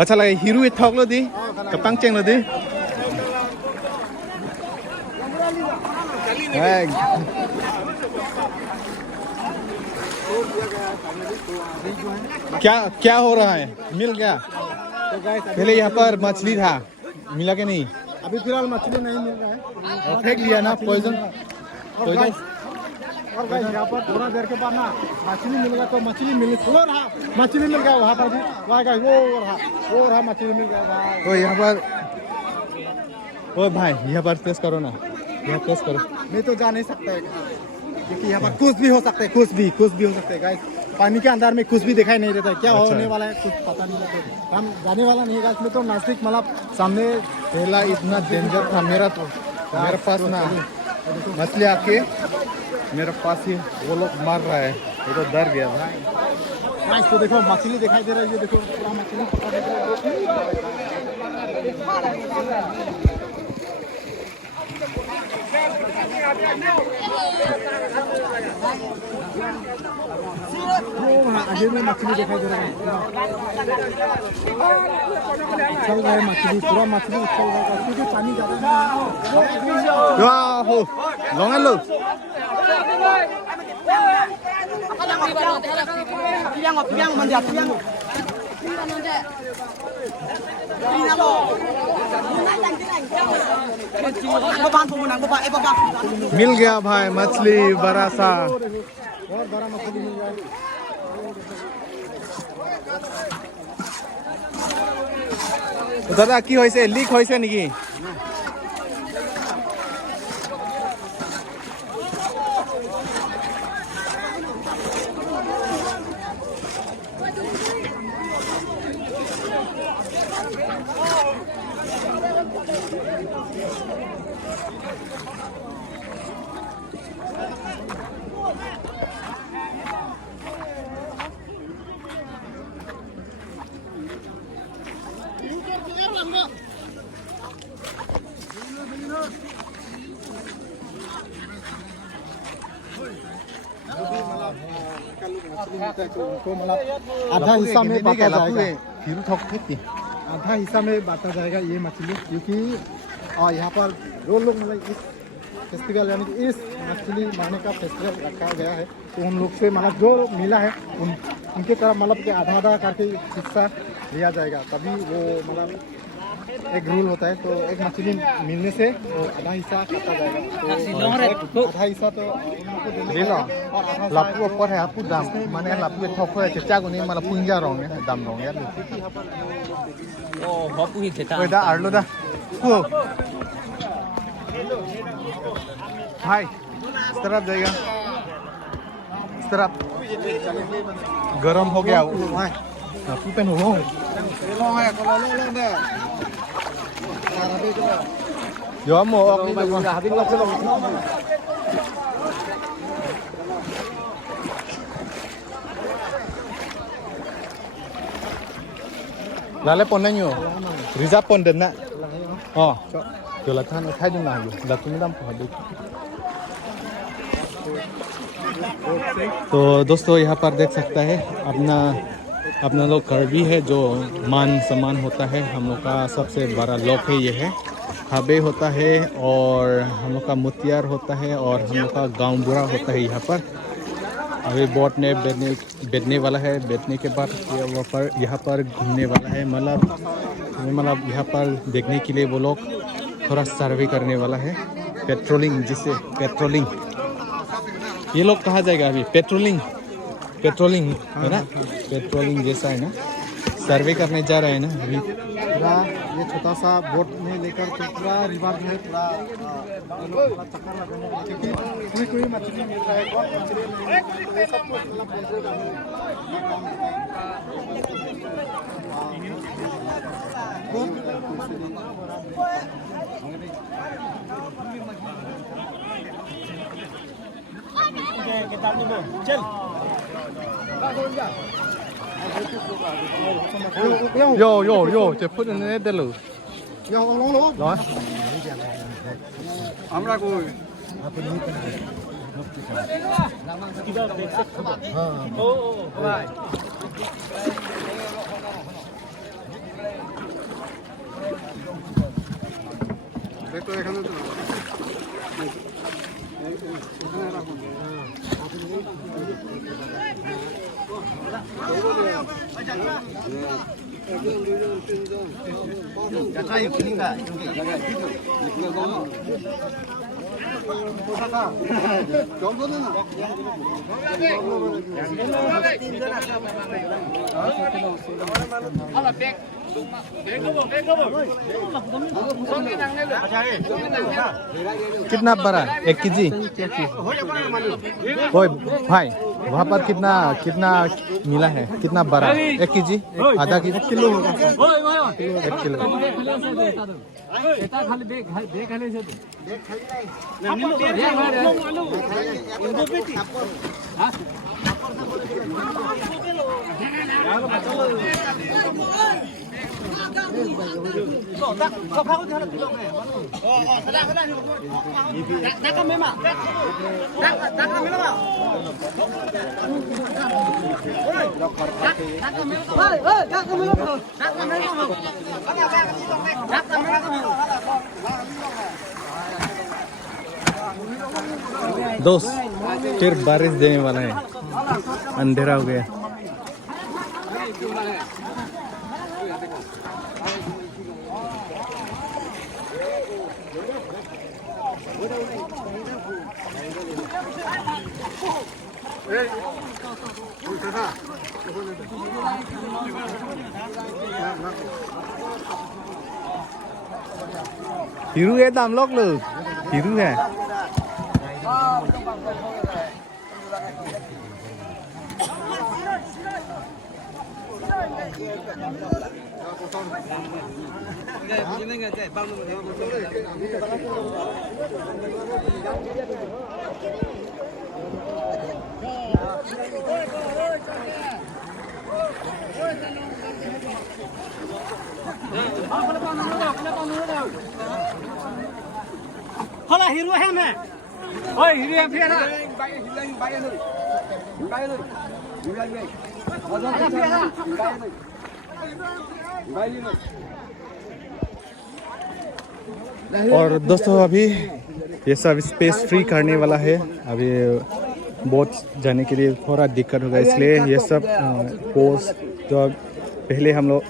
अच्छा लगे हिरू थक लो दी कपांग चेंग लो दी क्या क्या हो रहा है मिल गया पहले यहाँ पर मछली था मिला के नहीं अभी फिलहाल मछली नहीं मिल रहा है और फेंक लिया ना पॉइजन और गाइस यहाँ पर थोड़ा देर के बाद ना मछली मिलेगा तो मछली मिल वो रहा मछली मिल गया वहाँ पर भी वहाँ गाइस वो रहा मछली मिल गया वहाँ तो यहाँ पर ओ भाई यहाँ पर टेस्ट करो ना यहाँ टेस्ट करो मैं तो जा नहीं सकता है क्योंकि यहाँ पर कुछ भी हो सकता है कुछ भी हो सकता है गाइस पानी के अंदर में कुछ भी दिखाई नहीं देता है क्या होने वाला है कुछ पता नहीं लगता हम जाने वाला नहीं है गाइस मैं तो नासिक मतलब सामने पहला इतना डेंजर था मेरे पास ना मछली आके मेरे पास ही वो लोग मार रहा है ये तो डर गया था गाइस तो देखो मछली दिखाई दे रहा है ये देखो पूरा मछली आगे में मछली दिखाई दे रहा है चल रहा है मछली पूरा मछली उछल रहा है क्योंकि पानी ज्यादा वाह लॉन्ग लो मिल गया भाई मछली बड़ा सा बहुत बड़ा मछली मिल गया दादा की होइसे लीक होइसे नेकी आधा हिस्सा में बांटा जाएगा आधा हिस्सा में बांटा जाएगा ये मछली क्योंकि यहाँ पर जो लोग मतलब इस फेस्टिवल यानी कि इस मछली मारने का फेस्टिवल रखा गया है तो उन लोग से मतलब जो मिला है उनके तरफ मतलब कि आधा आधा करके हिस्सा लिया जाएगा तभी वो मतलब एक रूल होता है तो एक मछली मिलने से तो आधा हिस्सा काटा जाएगा तो आधा हिस्सा तो लापू ऊपर है आपको दाम माने लापू थोक है चेचा को नहीं मतलब पुंजा रंग है दाम रंग यार ओ बापू ही थे ओए दा आरलो दा को भाई इस तरफ जाएगा इस तरफ गरम हो गया लापू पेन हो yo mau đi được không? Lale pon nyo. Riza pon den na. Oh. Jo la than khai dung na yo. La tum dam pon दे. तो दोस्तों यहाँ पर देख सकता है अपना लोग कर्बी है जो मान सम्मान होता है हम लोग का सबसे बड़ा लोक है ये है हबे होता है और हम लोग का मुतियार होता है और हम लोग का गांव बुरा होता है यहाँ पर अभी बोट ने बैठने वाला है बैठने के बाद यहाँ पर घूमने वाला है मतलब यहाँ पर देखने के लिए वो लोग थोड़ा सर्वे करने वाला है पेट्रोलिंग जिससे पेट्रोलिंग ये लोग कहाँ जाएगा अभी पेट्रोलिंग है ना पेट्रोलिंग जैसा है ना सर्वे करने जा रहे हैं ना अभी पूरा ये छोटा सा बोट में लेकर तो पूरा रिवर में पूरा चक्कर लगाने क्योंकि कोई मछली मिल रहा है कौन मछली नहीं तो ये सब कुछ चल yo 제 푸는 애들로 rồi हमरा को कितना बड़ा 1 केजी ओए भाई वहाँ पर कितना कितना मिला है कितना बड़ा 1 केजी आधा केजी किलो होगा 1 किलो दोस्त फिर बारिश देने वाला है अंधेरा हो गया हिरू है दाम लोग लो हिरू है Hola hiru hem hai. Oi hiru hem phia na. और दोस्तों अभी ये सब स्पेस फ्री करने वाला है अभी बोट जाने के लिए थोड़ा दिक्कत होगा इसलिए ये सब पोस्ट जो पहले हम लोग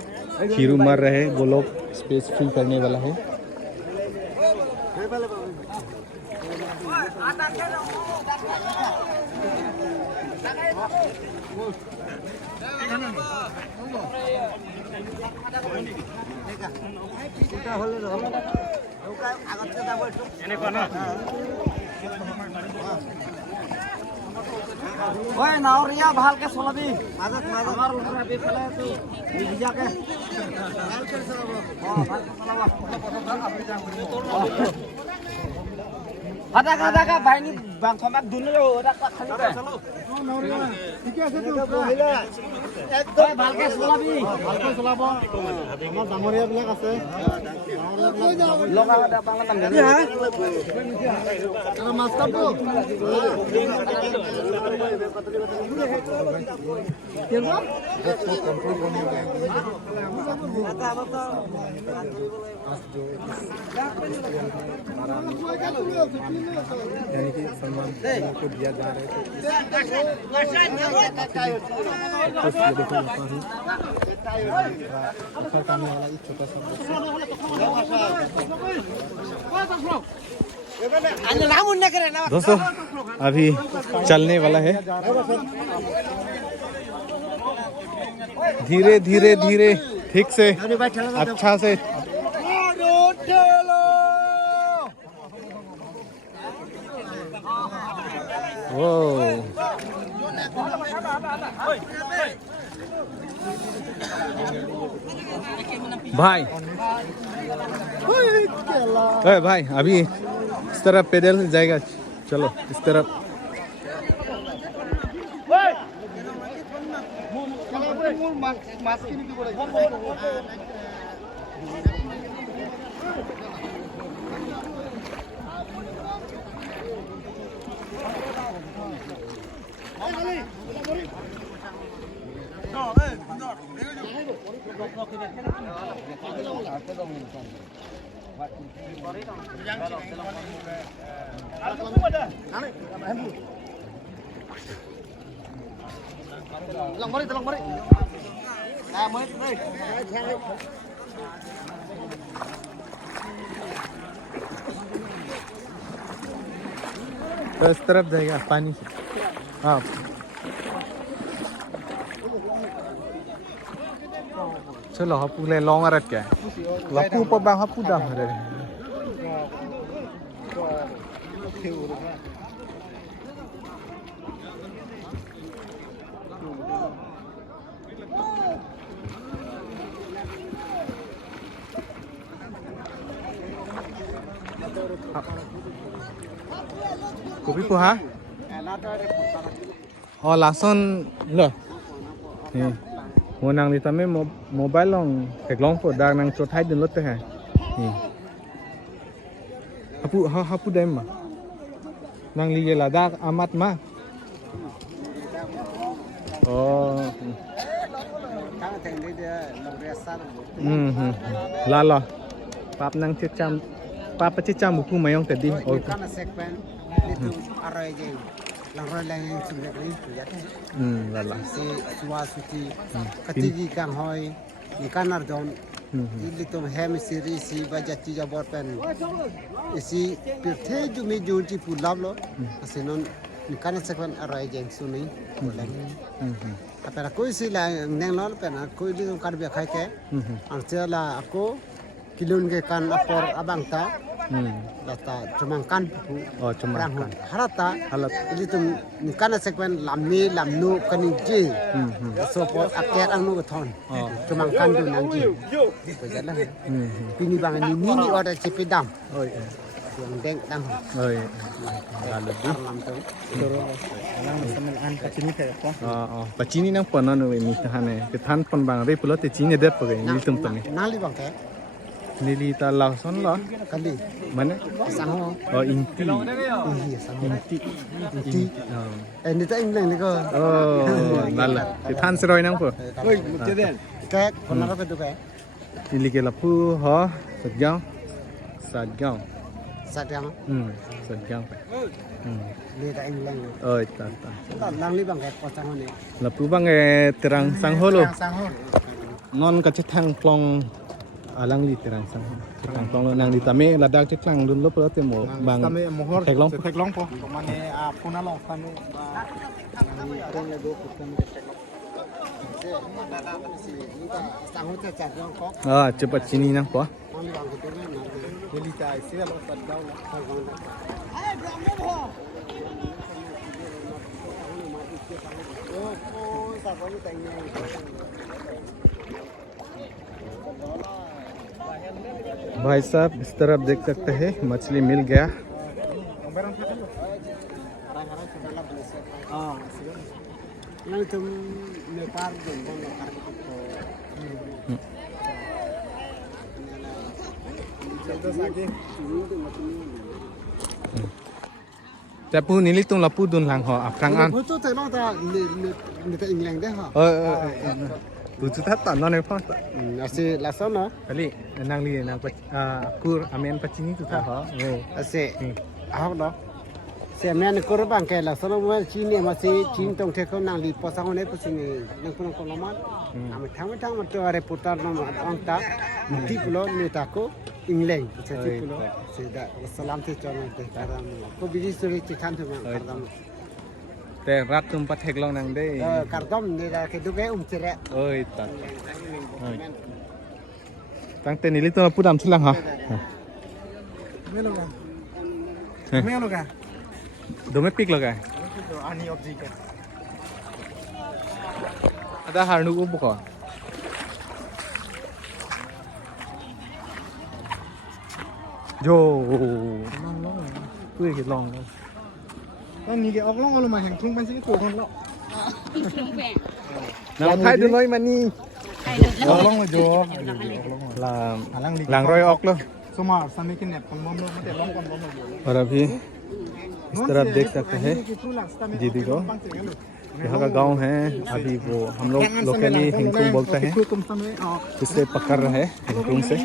हीरू मर रहे हैं वो लोग स्पेस फ्री करने वाला है Oi nauriya bhal ke solabi. Mazat amar lokra be phela to bija ke. Bhal ke solaba. Ada ka bhai ni bang thomak dunne ro ada ka khali ka. Chalo. Nauriya. ठीक है तो एकदम bhal ke solabi. Bhal ke solaba. Amar damoria bilak ase. Loka ada pangatan gani. Ya. Ana master to. यानी कि सम्मान को दिया जा रहा है छोटा सा दोस्तों अभी चलने वाला है धीरे धीरे धीरे ठीक से अच्छा से ओ भाई भाई अभी इस तरफ पैदल जाएगा चलो इस तरफ तो इस तरफ जाएगा पानी से हाँ चलो हापू ले लॉन्ग रख क्या लापू पर बाहर हापू डाल रहे kopi ko ha oh lason lo ni mo nang li tame mobile long tek long po dang nang chot hai din lot te ha ni hapu dai ma nang li ye ladak amat ma oh la la pap nang chit cham pap chit cham buku mayong tadi oh itu arai je lang roi lang sumber ni ya lala si suasuti katigi kang hoi ni kanar don ili tum hem siri si bajati jabor pen isi pirthe jumi junti pulab lo asinon ni kanar sekwen arai je suni apera koi si la neng lol pen koi li kar be khai ke arcela ako kilun ke kan apor abang ta data cumangkan buku oh cumangkan harata jadi tu nikana sekuen lamni lamnu kaniji support akhir anu keton cumangkan tu nanti berjalan ini bang ini order cepedam oh yang deng dang oh lalu lam tu lang semelan pacini te ko oh pacini nang pono no mi tahane ke than pon bang re pulo te chini de page ni tum tami nali bang ke nili ta la son lo kali mana sango oh inti iya sango inti ini tak ingin ni ko oh lala ke than seroi nang po oi mujeden ke konar ke tu ke nili ke lapu ho satgao sadang satgao ni tak ingin oh ta lang li bang ke pasang ni lapu bang terang sangholo sango non ka chithang plong alang li terang plong nang di tame ladak chithang dun lo pro te mo bang tame mohor thek long po mane apuna long tame orang lego kutan sango te chat long ko cepat sini nang po nang bang ke tu ni delita isi lo sadau भाई साहब इस तरफ देख सकते हैं मछली मिल गया yang tu Nepal dan Bangladesh Tapi nili tung lapu dun lang ho aprang an Betul tak nak tak ni tak England deh ha. Betul tak tak non apa Asyik lasana. kali nang li nang kur amen pacini tu tak ho Asyik. Apa dah? Semen korban ke lasana mula Cina masih Cina tong tekau nang li pasang ni pasini nang pun kau lama. Kami thang macam reporter nama orang tak. Di pulau ni tako England. Jadi pulau sudah salam tu jangan terkaram. Kau biji suri cikan tu karam. แต่รัดตุมปัดเทกลองนังได้ Karam ni dah kedua cerai. เอ้ยตัดตั้งแต่นี้ลิตัวผู้ดำที่หลังเหรอ meloga meloga ดูไม่ปิกหรอกไง ani object ada harnu ko buka jo tu ke long kan ni ke oklong lo ma hang thung pan si ko kon lo nào thay được nói mà ni oklong ma jo là làng roi ốc luôn soma sami ke nep kon mom lo mate long kon mom lo और अभी इस तरफ देख सकते हैं दीदी को यहाँ का गांव है अभी वो हम लोग लोकली हिंगकुंग बोलते हैं इससे पकड़ रहे हैं हिंगकुंग से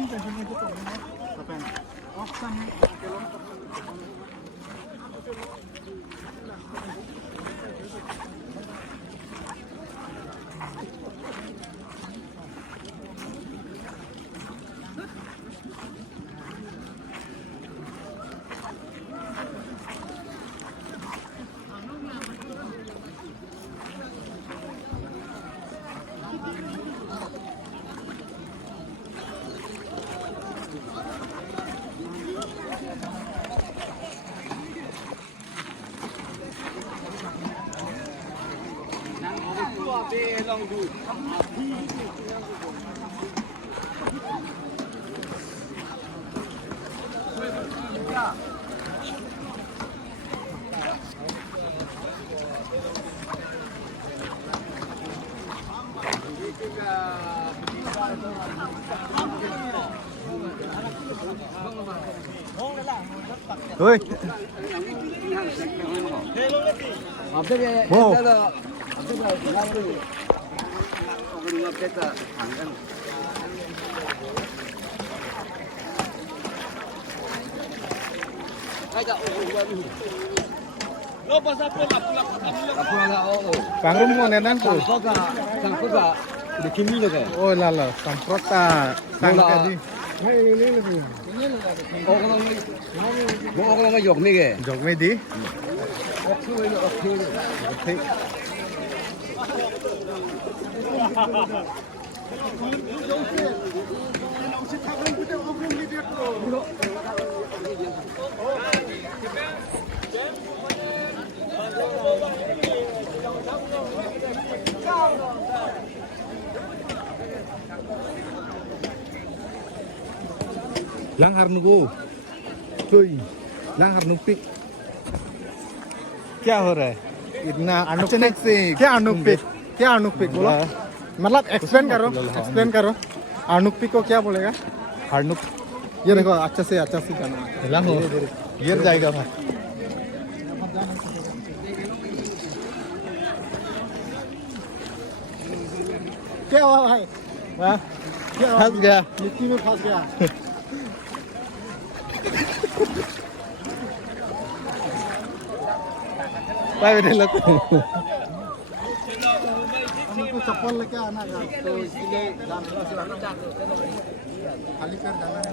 เฮ้ย โอ้ Pangrum mo na nan ko. Oh lala, samprota sangkadi. Jog me di. Lang harnugo. Hey, lang harnupik. क्या हो रहा है इतना अचानक से क्या अनुपिक, क्या अनुपिक बोलो, मतलब एक्सप्लेन करो अनुपिक को क्या बोलेगा? हार्नुक ये देखो अच्छे से जाना। lang हो गिर जाएगा भाई क्या हुआ भाई? हाँ क्या हुआ? फंस गया मिट्टी में फंस गया। भाई बेटे लोग हमको चप्पल लेके आना था तो इसलिए खाली कर जाना है।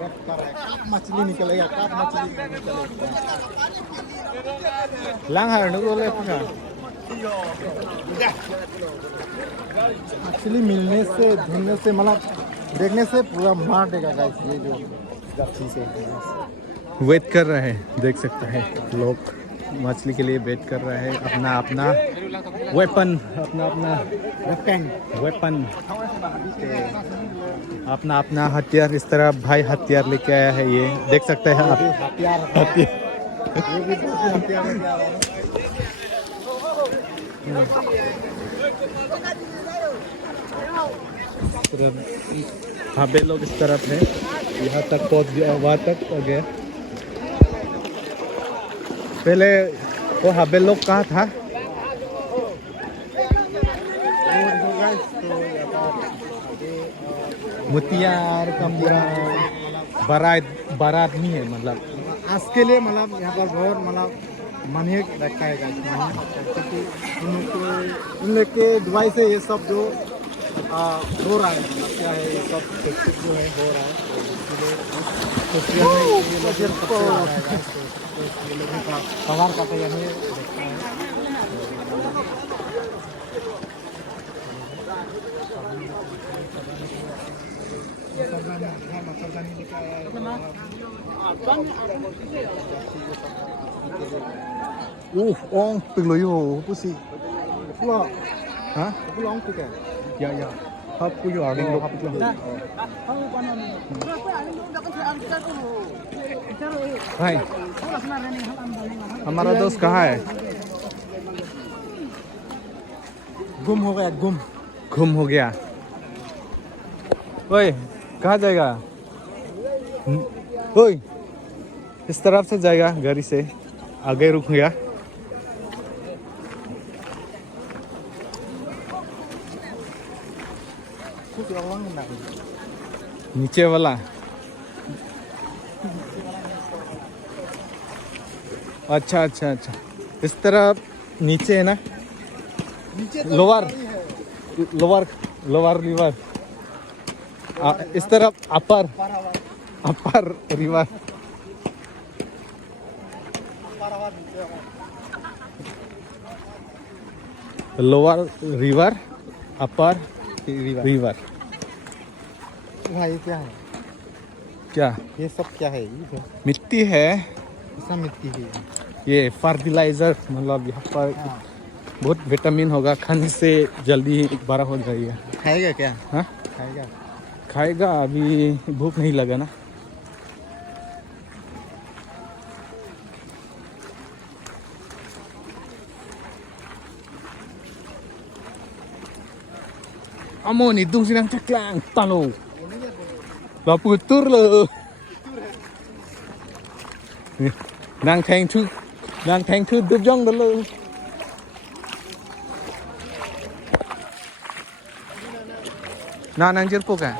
कब मछली निकलेगा, कब मछली निकलेगा? lang harnuk बोले अपना मछली मिलने से, ढूंढने से, मतलब देखने से पूरा मार देगा गाइस ये जो गच्छी से। वेट कर रहे हैं देख सकते हैं लोग मछली के लिए वेट कर रहे हैं अपना अपना वेपन अपना अपना हथियार इस तरह भाई हथियार लेके आया है ये देख सकते हैं आप हथियार हथियार ये भी दूसरे हथियार लेके आ रहा है। हाबे लोग इस तरफ है यहाँ तक पहुँच गया वहाँ तक हो गया पहले वो हाबे लोग कहाँ था मुतियार कमरा बारात नहीं है मतलब आज के लिए मतलब यहाँ पर बहुत मतलब मानिए रखता है गाइस, क्योंकि उन लोग के दुआई से ये सब जो हो रहा है, मतलब क्या है ये सब फेस्टिव जो है हो रहा है, तो इसलिए सोशल में ये लोग सबसे आ रहा है गाइस, तो ये लोगों का सवार काटे यानी देखता है। मच्छरदानी लेके आया है। ông từng lối hồ pussy Pulau, hả pulau tu kan? dạ dạ hấp của giò đinh lục भाई हमारा दोस्त कहाँ है गुम हो गया, गुम हो गया ओए कहाँ जाएगा ओए इस तरफ से जाएगा गाड़ी से आगे रुक गया नीचे वाला अच्छा अच्छा अच्छा इस तरफ नीचे है ना लोअर लोअर लोअर रिवर इस तरफ अपर रिवर लोअर रिवर अपर रिवर भाई क्या है? क्या ये सब क्या है? ये मिट्टी है सब मिट्टी है। ये फर्टिलाइजर, मतलब यहाँ पर बहुत विटामिन होगा, खाने से जल्दी बड़ा हो जाएगा। खाएगा क्या? हाँ खाएगा। खाएगा, अभी भूख नहीं लगा ना। Amon itu sedang ceklang talo. Lah putur le. Nang thang thu đục dong đó le. Na nang jerpok ah.